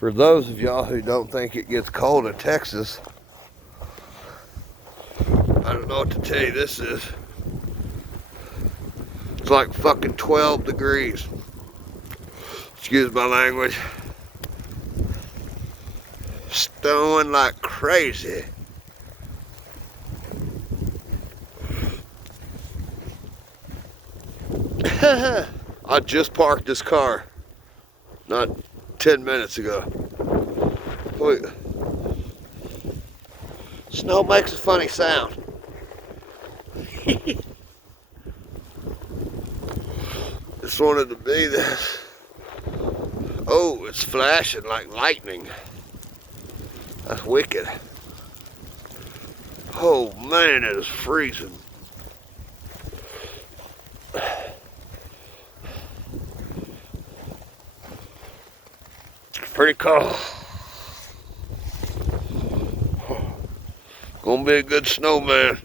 For those of y'all who don't think it gets cold in Texas, I don't know what to tell you this is. It's like fucking 12 degrees. Excuse my language. Snowing like crazy. I just parked this car not 10 minutes ago. Wait. Snow makes a funny sound. Just wanted to be this. Oh, it's flashing like lightning. That's wicked. Oh man, it is freezing. It's pretty cold. Gonna be a good snowman.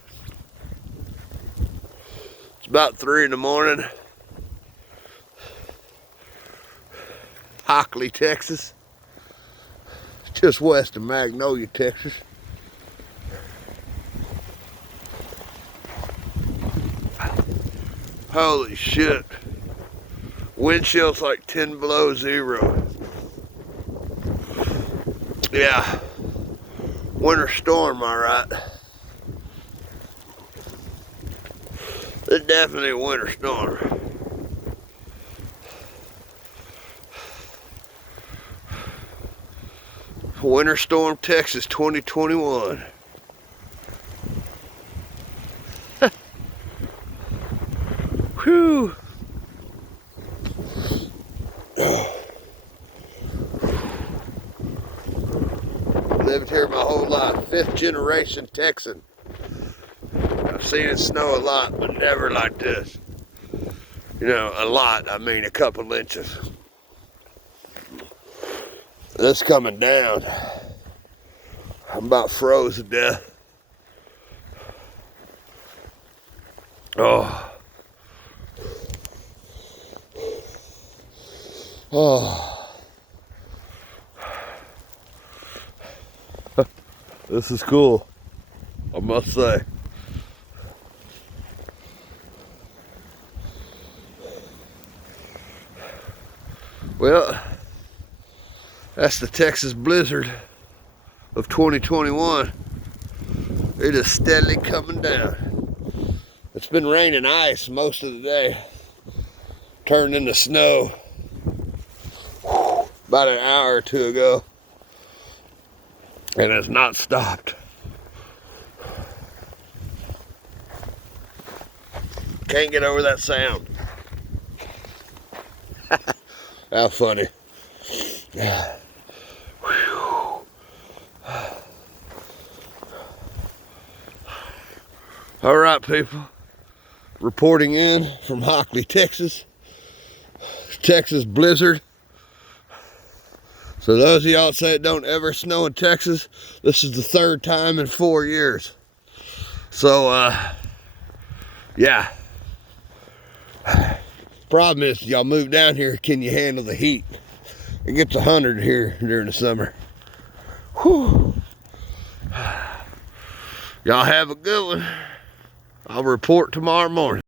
It's about 3 in the morning. Hockley, Texas. Just west of Magnolia, Texas. Holy shit. Wind chill's like 10 below zero. Yeah. Winter storm, alright. It's definitely a winter storm. Winter Storm Texas 2021. Whew. Lived here my whole life. 5th generation Texan. I've seen it snow a lot, but never like this. You know, a lot, I mean a couple inches. This coming down. I'm about froze to death. Oh. Oh. This is cool, I must say. Well, that's the Texas blizzard of 2021. It is steadily coming down. It's been raining ice most of the day. Turned into snow about an hour or two ago. And it's not stopped. Can't get over that sound. How funny. All right, people. Reporting in from Hockley, Texas. Texas blizzard. So those of y'all that say it don't ever snow in Texas, this is the 3rd time in 4 years. So, yeah. Problem is, y'all move down here, can you handle the heat? It gets 100 here during the summer. Whew. Y'all have a good one. I'll report tomorrow morning.